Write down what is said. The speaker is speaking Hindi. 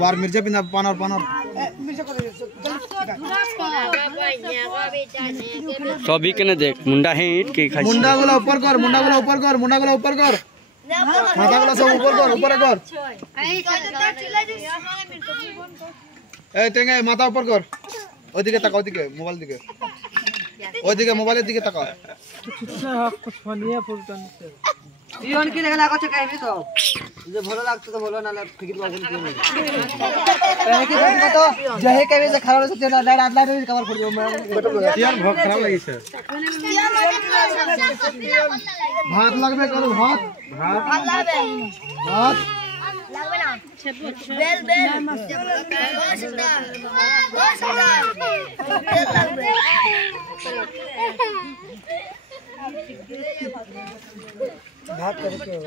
वार मिर्चा पिंदा पानर पानर सभी के ने देख मुंडा है ईट के खाई मुंडा वाला ऊपर कर मुंडा वाला ऊपर कर मुंडा वाला ऊपर कर माथा वाला सब ऊपर कर ए तेंगे माथा ऊपर कर ओदिके तक ओदिके मोबाइल दिके तक जीवन की देखला कछ कहबी तो जे भलो लागतो तो भलो ना फिकिर बागुन के नहीं पहले की तो जहे कहबे से खराब से ना डाड आदला रे कवर पड़ जाओ यार बहुत खराब लगी से भात लगबे करू भात लगबे ना बेल भात करके